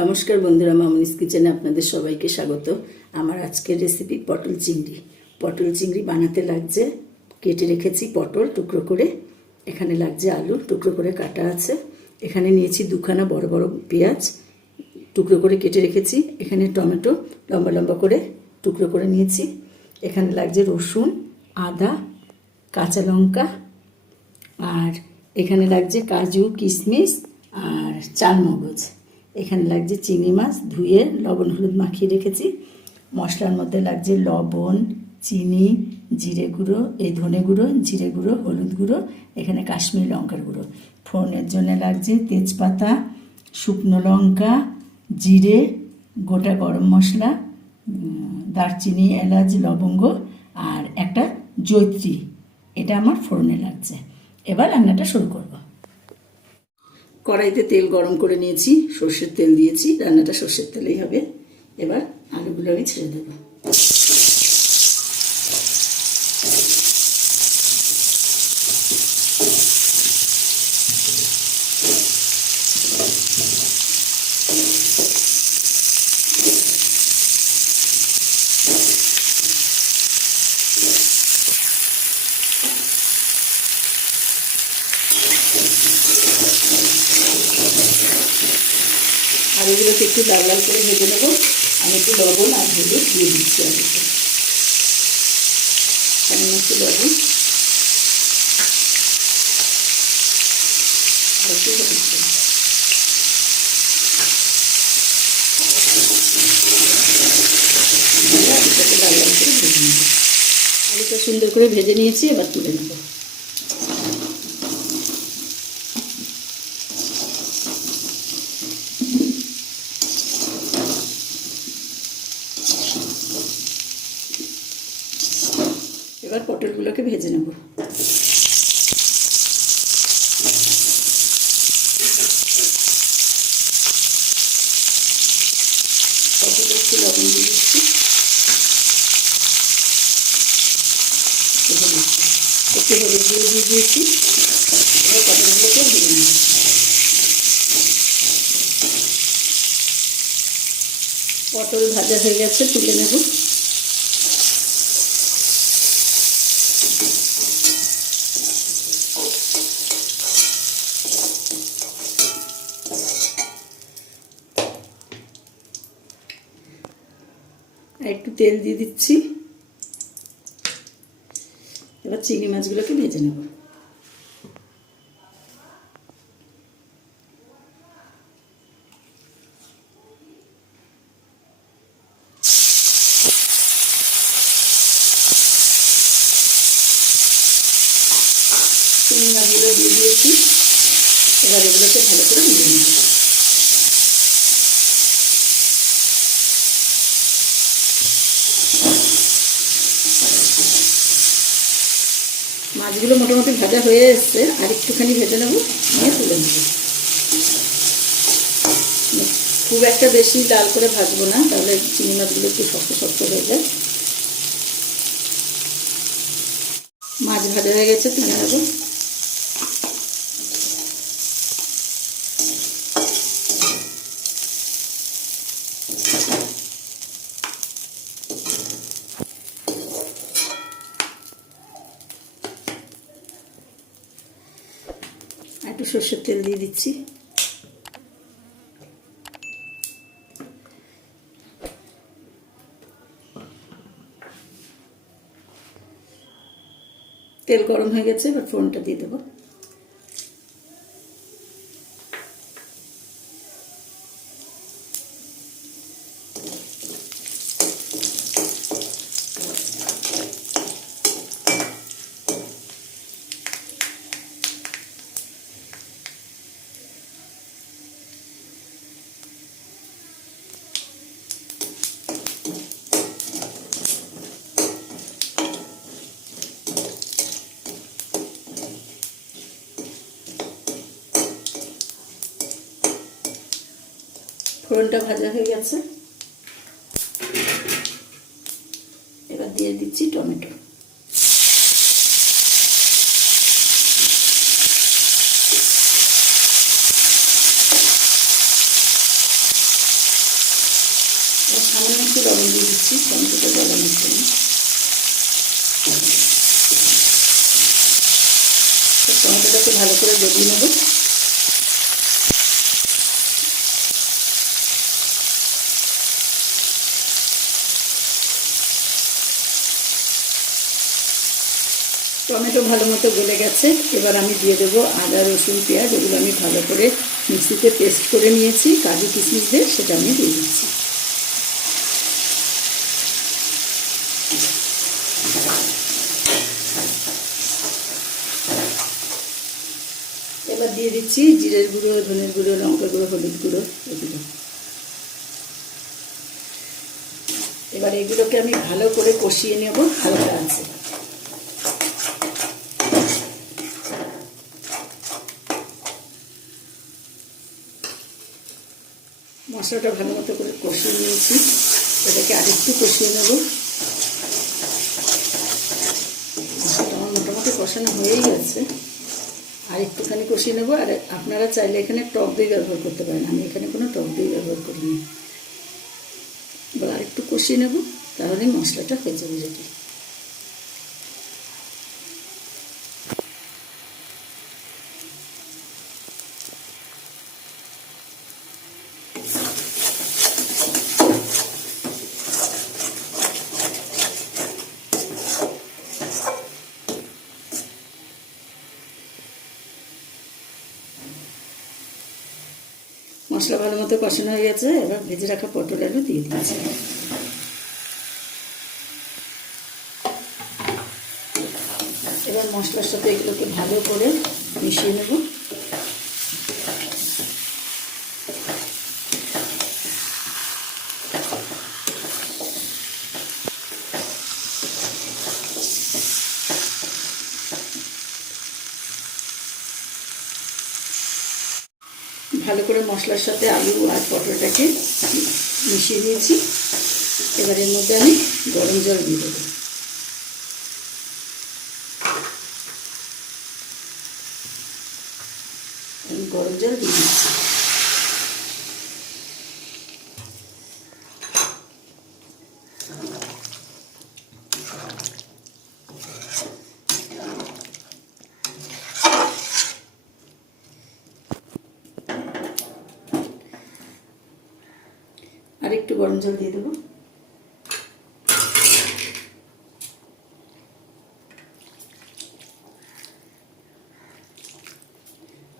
নমস্কার বন্ধুরা, মামনিস কিচেনে আপনাদের সবাইকে স্বাগত। আমার আজকের রেসিপি পটল চিংড়ি। পটল চিংড়ি বানাতে লাগছে, কেটে রেখেছি পটল টুকরো করে। এখানে লাগছে আলু, টুকরো করে কাটা আছে। এখানে নিয়েছি দুখানা বড় বড় পেঁয়াজ, টুকরো করে কেটে রেখেছি। এখানে টমেটো, লম্বা লম্বা করে টুকরো করে নিয়েছি। এখানে লাগছে রসুন, আদা, কাঁচা লঙ্কা, আর এখানে লাগছে কাজু, কিশমিশ, আর চালমগজ। এখানে লাগছে চিংড়ি মাছ, ধুয়ে লবণ হলুদ মাখিয়ে রেখেছি। মশলার মধ্যে লাগছে লবণ, চিনি, জিরে গুঁড়ো, এই ধনে গুঁড়ো, জিরে গুঁড়ো, হলুদ গুঁড়ো, এখানে কাশ্মীরি লঙ্কার গুঁড়ো। ফোড়নের জন্য লাগছে তেজপাতা, শুকনো লঙ্কা, জিরে, গোটা গরম মশলা দারচিনি, এলাচ, লবঙ্গ আর একটা জৈত্রী এটা আমার ফোড়নে লাগছে। এবার রান্নাটা শুরু করব। কড়াইতে তেল গরম করে নিয়েছি, সর্ষের তেল দিয়েছি, রান্নাটা সর্ষের তেলেই হবে। এবার আলুগুলো আমি ছেড়ে দেবো। আলুগুলোকে একটু লাল লাল করে ভেজে নেব। আমি একটু লবণ আর হলুদ দিয়ে দিচ্ছি আলুতে সামান্য একটু লবণ। আলুটা সুন্দর করে ভেজে নিয়েছি, এবার তুলে নেব। এবার পটলগুলোকে ভেজে নেব। পটলে লবণ এবার পটলগুলোকে ভেজে পটল ভাজা হয়ে গেছে, তুলে নেব। একটু তেল দিয়ে দিচ্ছি। এবার চিংড়ি মাছগুলোকে ভেজে নেব। চিংড়ি মাছগুলো দিয়ে দিয়েছি। এবার এগুলোকে ভালো করে ভেজে নেব মাছগুলো মোটামুটি ভাজা হয়ে এসছে, আর একটুখানি ভেজে নেব, নিয়ে তুলে নেব। খুব একটা বেশি লাল করে ভাজবো না, তাহলে চিংড়ি মাছগুলো একটু শক্ত শক্ত হয়ে যায়। মাছ ভাজা হয়ে গেছে, তুলে নেব। সর্ষের তেল দিয়ে দিচ্ছি তেল গরম হয়ে গেছে এবার ফোনটা দিয়ে দেবো। ফোড়নটা ভাজা হয়ে গেছে। এবার দিয়ে দিচ্ছি টমেটো। সামান্য একটু লবণ দিয়ে দিচ্ছি, টমেটোটা গলানোর জন্য টমেটোটাকে ভালো করে বেরিয়ে নেব। টমেটো ভালো মতো গলে গেছে, এবার আমি দিয়ে দেবো আদা, রসুন, পেঁয়াজ, এগুলো আমি ভালো করে মিক্সিতে পেস্ট করে নিয়েছি, কাজু কিশমিশ দিয়ে সেটা আমি দিয়ে দিচ্ছি। এবার দিয়ে দিচ্ছি জিরের গুঁড়ো, ধনের গুঁড়ো লঙ্কা গুঁড়ো, হলুদ গুঁড়ো, এগুলো। এবার এগুলোকে আমি ভালো করে কষিয়ে নেব, হালকা আছে। মশলাটা ভালো মতো করে কষিয়ে নিয়েছি। এটাকে আরেকটু কষিয়ে নেব। মশলাটা আমার মোটামুটি কষানো হয়েই গেছে। আর একটুখানি কষিয়ে নেব। আর আপনারা চাইলে এখানে টক দই ব্যবহার করতে পারেন। আমি এখানে কোনো টক দই ব্যবহার করিনি। এবার আরেকটু কষিয়ে নেব তাহলে মশলাটা হয়ে যাবে রেডি। মশলা ভালো মতো কষানো হয়ে গেছে, এবার ভেজে রাখা পটল আলু দিয়ে দিচ্ছি। এবার মশলার সাথে এগুলোকে ভালো করে মিশিয়ে নেব। ভালো করে মশলার সাথে আলু আর পটলটাকে মিশিয়ে দিয়েছি এবার এর মধ্যে আমি গরম জল দিয়ে দেবো আমি গরম জল দিয়ে দিচ্ছি আর একটু গরম জল দিয়ে দেবো।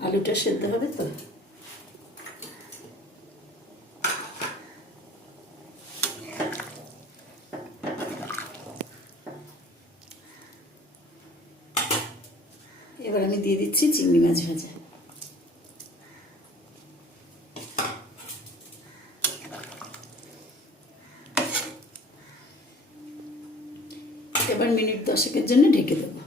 আলুটা সেদ্ধ হবে তো? এবার আমি দিয়ে দিচ্ছি চিংড়ি মাছ ভাজা এবার মিনিট জন্য ঢেকে দেবো।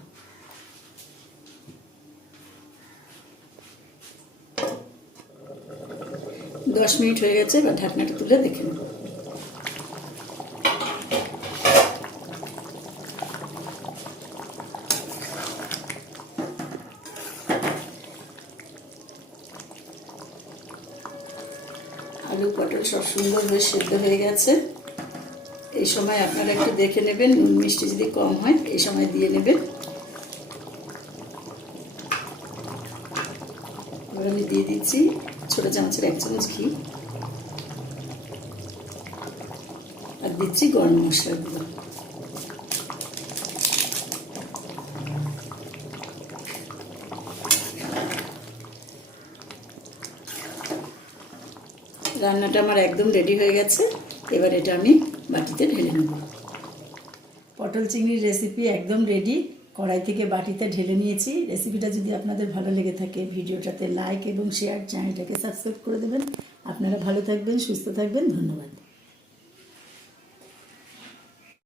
দশ মিনিট হয়ে গেছে, এবার ঢাকনাটা তুলে দেখে নেব। আলু পটল সব সুন্দর হয়ে সেদ্ধ হয়ে গেছে। এই সময় আপনারা একটু দেখে নেবেন, নুন মিষ্টি যদি কম হয়, এই সময় দিয়ে নেবেন। এবার আমি দিয়ে দিচ্ছি ছোটো চামচের এক চামচ ঘি। আর দিচ্ছি গরম মশলাগুলো। রান্নাটা আমার একদম রেডি হয়ে গেছে। এবার এটা আমি বাটিতে ঢেলে নেব। পটল চিংড়ির রেসিপি একদম রেডি কড়াই থেকে বাটিতে ঢেলে নিয়েছি। রেসিপিটা যদি আপনাদের ভালো লেগে থাকে, ভিডিওটাতে লাইক এবং শেয়ার চ্যানেলটাকে সাবস্ক্রাইব করে দেবেন। আপনারা ভালো থাকবেন, সুস্থ থাকবেন। ধন্যবাদ।